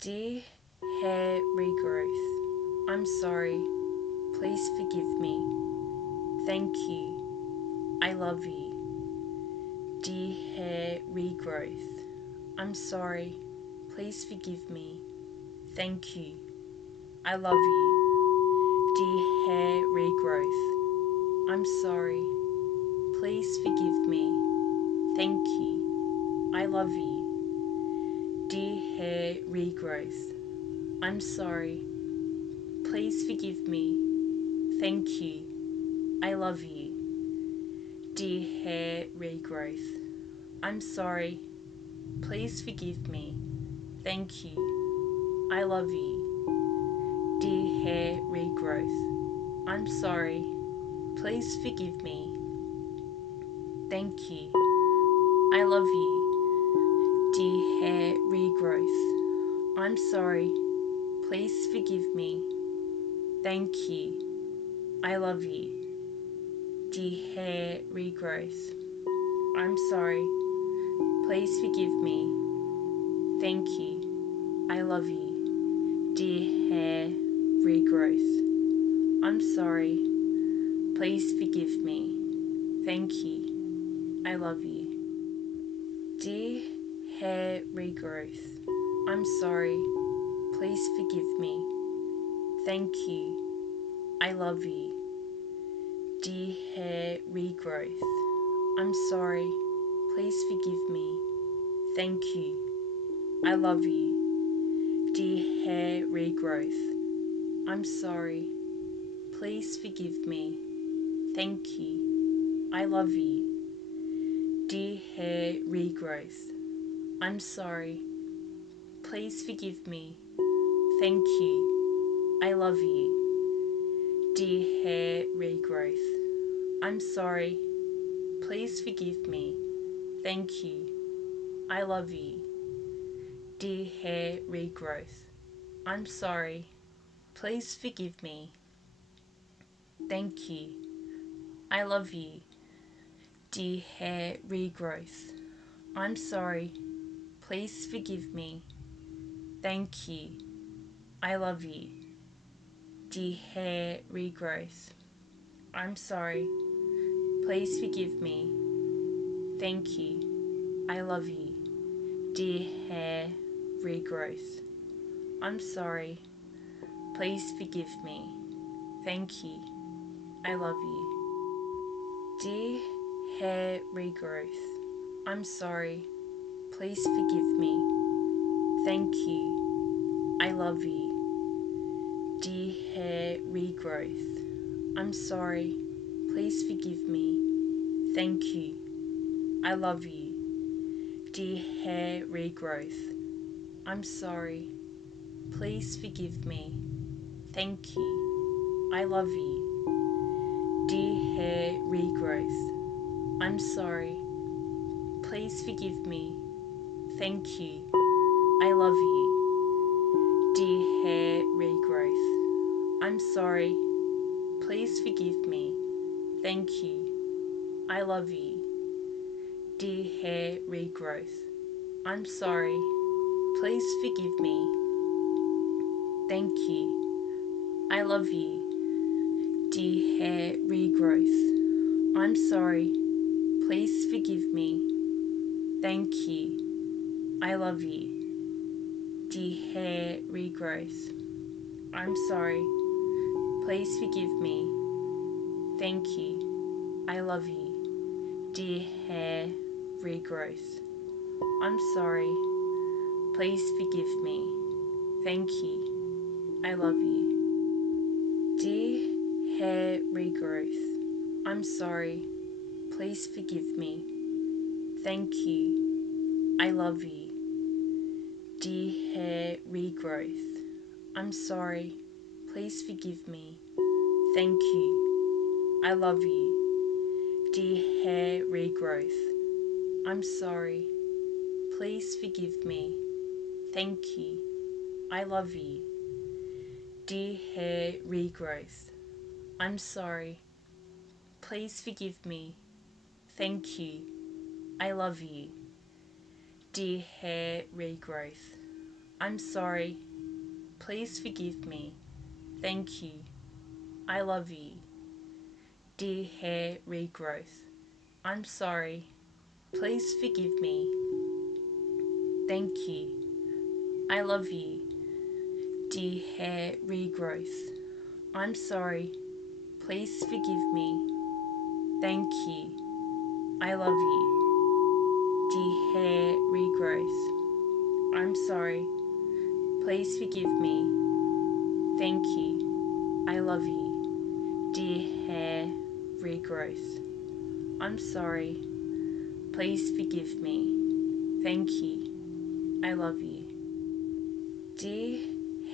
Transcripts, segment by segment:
Dear hair regrowth, I'm sorry. Please forgive me. Thank you. I love you. Dear hair regrowth, I'm sorry. Please forgive me. Thank you. I love you. Dear hair regrowth, I'm sorry. Please forgive me. Thank you. I love you. Dear hair regrowth, I'm sorry. Please forgive me. Thank you. I love you. Dear hair regrowth, I'm sorry. Please forgive me. Thank you. I love you. Dear hair regrowth, I'm sorry. Please forgive me. Thank you. I love you. Dear hair regrowth, I'm sorry. Please forgive me. Thank you. I love you. Dear hair regrowth, I'm sorry. Please forgive me. Thank you. I love you. Dear hair regrowth, I'm sorry. Please forgive me. Thank you. I love you. Dear hair regrowth, I'm sorry. Please forgive me. Thank you. I love you. Dear hair regrowth, I'm sorry. Please forgive me. Thank you. I love you. Dear hair regrowth, I'm sorry. Please forgive me. Thank you. I love you. Dear hair regrowth, I'm sorry. Please forgive me. Thank you. I love you. Dear hair regrowth, I'm sorry. Please forgive me. Thank you. I love you. Dear hair regrowth, I'm sorry. Please forgive me. Thank you. I love you. Dear hair regrowth, I'm sorry. Please forgive me. Thank you. I love you. Dear hair regrowth, I'm sorry. Please forgive me. Thank you. I love you. Dear hair regrowth, I'm sorry. Please forgive me. Thank you. I love you. Dear hair regrowth, I'm sorry. Please forgive me. Thank you. I love you. Dear hair regrowth, I'm sorry. Please forgive me. Thank you. I love you. Dear hair regrowth, I'm sorry. Please forgive me. Thank you. I love you. Dear hair regrowth, I'm sorry. Please forgive me. Thank you. I love you. Dear hair regrowth, I'm sorry. Please forgive me. Thank you. I love you. Dear hair regrowth, I'm sorry. Please forgive me. Thank you. I love you. Dear hair regrowth, I'm sorry. Please forgive me. Thank you. I love you. Dear hair regrowth, I'm sorry. Please forgive me. Thank you. I love you. Dear hair regrowth, I'm sorry. Please forgive me. Thank you. I love you. Dear hair regrowth, I'm sorry. Please forgive me. Thank you. I love you. Dear hair regrowth, I'm sorry. Please forgive me. Thank you. I love you. Dear hair regrowth, I'm sorry. Please forgive me. Thank you. I love you. Dear hair regrowth, I'm sorry. Please forgive me. Thank you. I love you. Dear hair regrowth, I'm sorry. Please forgive me. Thank you. I love you. Dear hair regrowth, I'm sorry. Please forgive me. Thank you. I love you. Dear hair regrowth, I'm sorry. Please forgive me. Thank you. I love you. Dear hair regrowth, I'm sorry. Please forgive me. Thank you. I love you. Dear hair regrowth, I'm sorry. Please forgive me. Thank you. I love you. Dear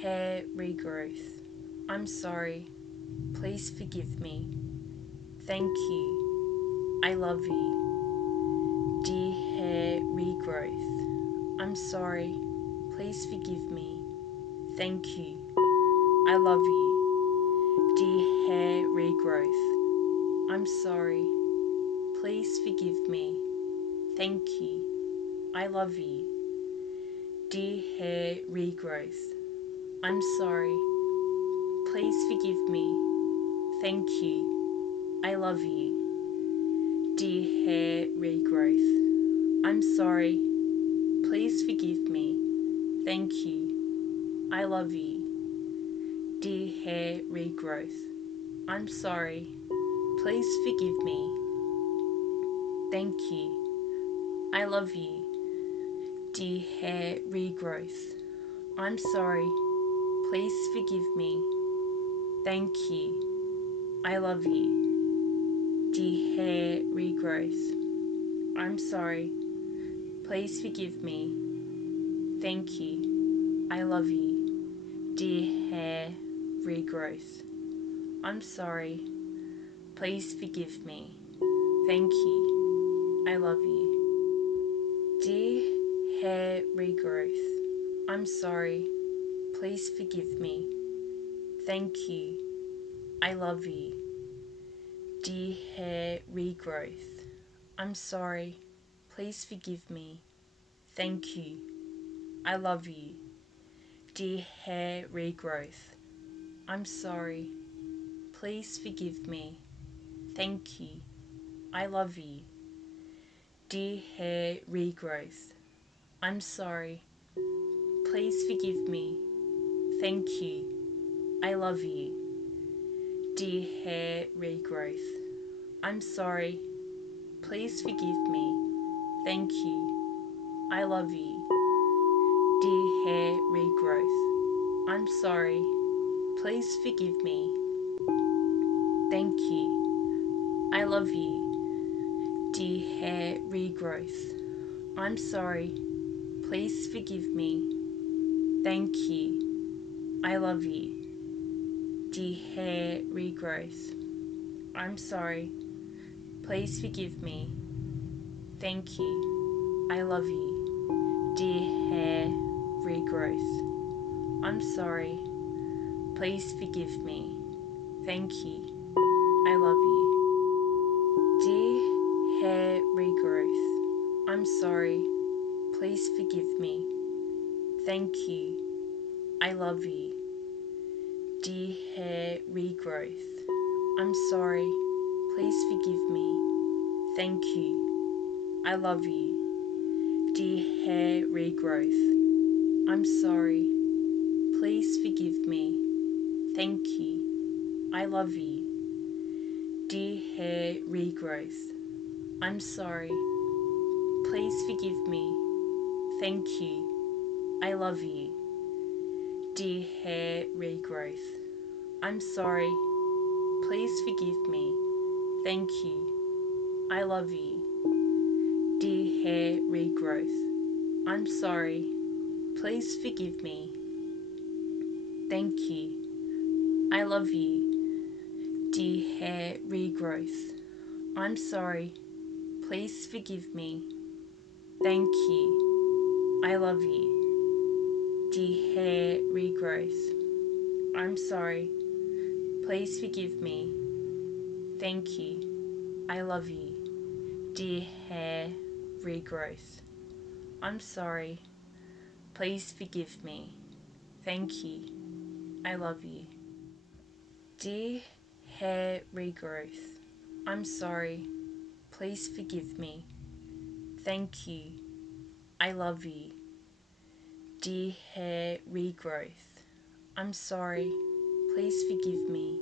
hair regrowth, I'm sorry. Please forgive me. Thank you. I love you. Dear hair regrowth, I'm sorry. Please forgive me. Thank you. I love you. Dear hair regrowth, I'm sorry. Please forgive me. Thank you. I love you. Dear hair regrowth, I'm sorry. Please forgive me. Thank you. I love you. Dear hair regrowth, I'm sorry. Please forgive me. Thank you. I love you. Dear hair regrowth, I'm sorry. Please forgive me. Thank you. I love you. Dear hair regrowth, I'm sorry. Please forgive me. Thank you. I love you. Dear hair regrowth, I'm sorry. Please forgive me. Thank you. I love you. Dear hair regrowth, I'm sorry. Please forgive me. Thank you. I love you. Dear hair regrowth, I'm sorry. Please forgive me. Thank you. I love you. Dear hair regrowth, I'm sorry. Please forgive me. Thank you. I love you. Dear hair regrowth, I'm sorry. Please forgive me. Thank you. I love you. Dear hair regrowth, I'm sorry. Please forgive me. Thank you. I love you. Dear hair regrowth, I'm sorry. Please forgive me. Thank you. I love you. Dear hair regrowth, I'm sorry. Please forgive me. Thank you. I love you. Dear hair regrowth, I'm sorry. Please forgive me. Thank you. I love you. Dear hair regrowth, I'm sorry. Please forgive me. Thank you. I love you. Dear hair regrowth, I'm sorry. Please forgive me. Thank you. I love you. Dear hair regrowth, I'm sorry. Please forgive me. Thank you. I love you. Dear hair regrowth, I'm sorry. Please forgive me. Thank you. I love you. Dear hair regrowth, I'm sorry. Please forgive me. Thank you. I love you. Dear hair regrowth, I'm sorry. Please forgive me. Thank you. I love you. Dear hair regrowth, I'm sorry. Please forgive me. Thank you. I love you. Dear hair regrowth, I'm sorry. Please forgive me. Thank you. I love you. Dear hair regrowth, I'm sorry. Please forgive me. Thank you. I love you. Dear hair regrowth, I'm sorry. Please forgive me. Thank you. I love you. Dear hair regrowth, I'm sorry. Please forgive me. Thank you. I love you. Dear hair regrowth, I'm sorry. Please forgive me. Thank you. I love you. Dear hair regrowth, I'm sorry. Please forgive me.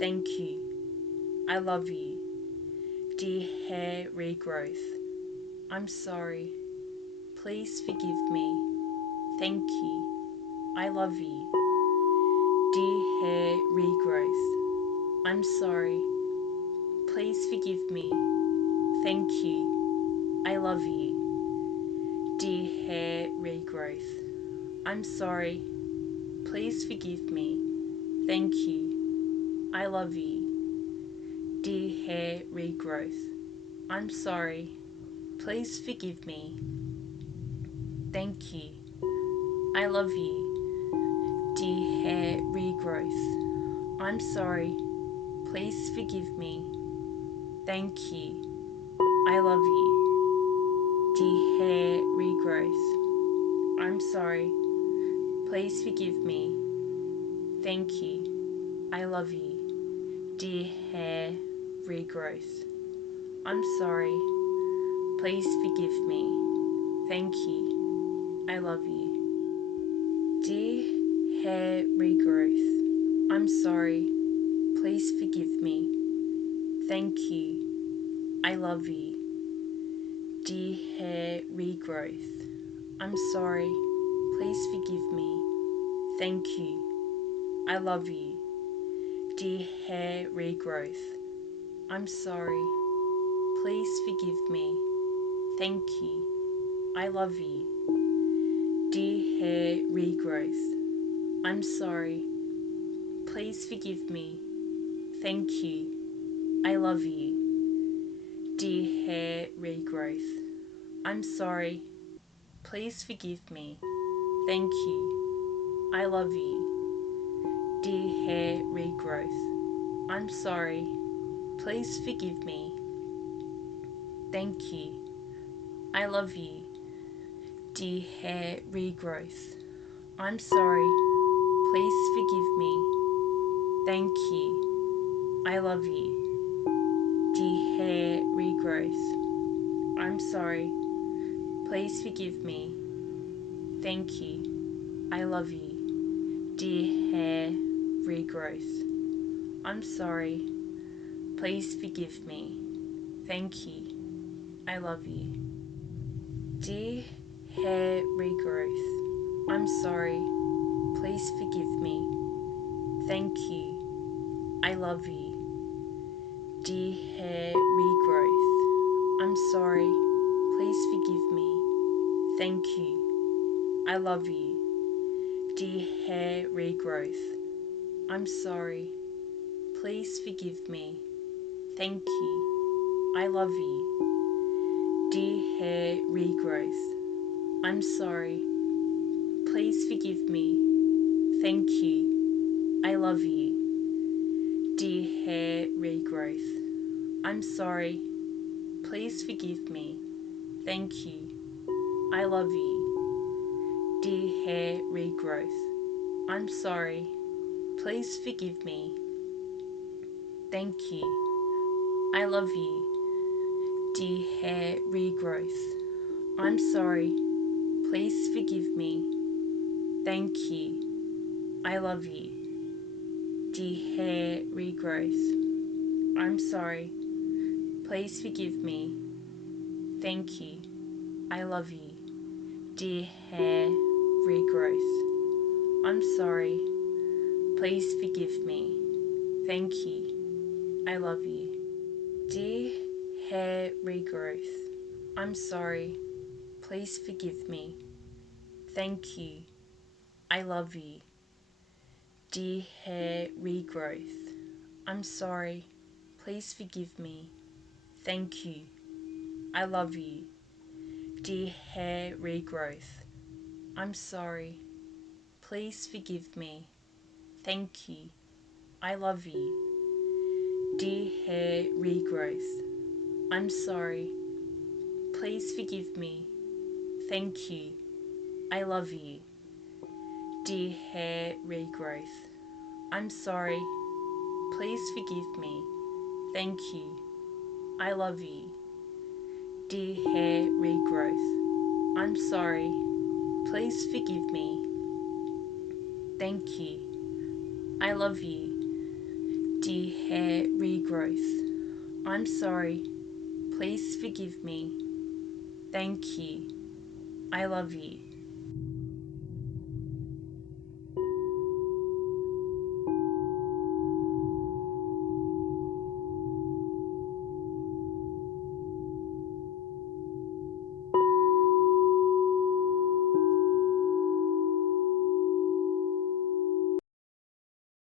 Thank you. I love you. Dear hair regrowth, I'm sorry. Please forgive me. Thank you. I love you. Dear hair regrowth, I'm sorry. Please forgive me. Thank you. I love you. Dear hair regrowth, I'm sorry. Please forgive me. Thank you. I love you. Dear hair regrowth, I'm sorry. Please forgive me. Thank you. I love you. Dear hair regrowth, I'm sorry. Please forgive me. Thank you. I love you. Dear hair regrowth, I'm sorry. Please forgive me. Thank you. I love you. Dear hair regrowth, I'm sorry. Please forgive me. Thank you. I love you. Dear hair regrowth, I'm sorry. Please forgive me. Thank you. I love you. Dear hair regrowth, I'm sorry. Please forgive me. Thank you. I love you. Dear hair regrowth, I'm sorry. Please forgive me. Thank you. I love you. Dear hair regrowth, I'm sorry. Please forgive me. Thank you. I love you. Dear hair regrowth, I'm sorry. Please forgive me. Thank you. I love you. Dear hair regrowth, I'm sorry. Please forgive me. Thank you. I love you. Dear hair regrowth, I'm sorry. Please forgive me. Thank you. I love you. Dear hair regrowth, I'm sorry. Please forgive me. Thank you. I love you. Dear hair regrowth, I'm sorry. Please forgive me. Thank you. I love you. Dear hair regrowth, I'm sorry. Please forgive me. Thank you. I love you. Dear hair regrowth, I'm sorry. Please forgive me. Thank you. I love you. Dear hair regrowth, I'm sorry. Please forgive me. Thank you. I love you. Dear hair regrowth, I'm sorry. Please forgive me. Thank you. I love you. Dear hair regrowth, I'm sorry. Please forgive me. Thank you. I love you. Dear hair regrowth, I'm sorry. Please forgive me. Thank you. I love you. Dear hair regrowth, I'm sorry. Please forgive me. Thank you. I love you. Dear hair regrowth, I'm sorry. Please forgive me. Thank you. I love you. Dear hair regrowth, I'm sorry. Please forgive me. Thank you. I love you. Dear hair regrowth, I'm sorry. Please forgive me. Thank you. I love you. Dear hair regrowth, I'm sorry. Please forgive me. Thank you. I love you. Dear hair regrowth, I'm sorry. Please forgive me. Thank you. I love you. Dear hair regrowth, I'm sorry. Please forgive me. Thank you. I love you. Dear hair regrowth, I'm sorry. Please forgive me. Thank you. I love you. Dear hair regrowth, I'm sorry. Please forgive me. Thank you. I love you. Dear hair regrowth, I'm sorry. Please forgive me. Thank you. I love you.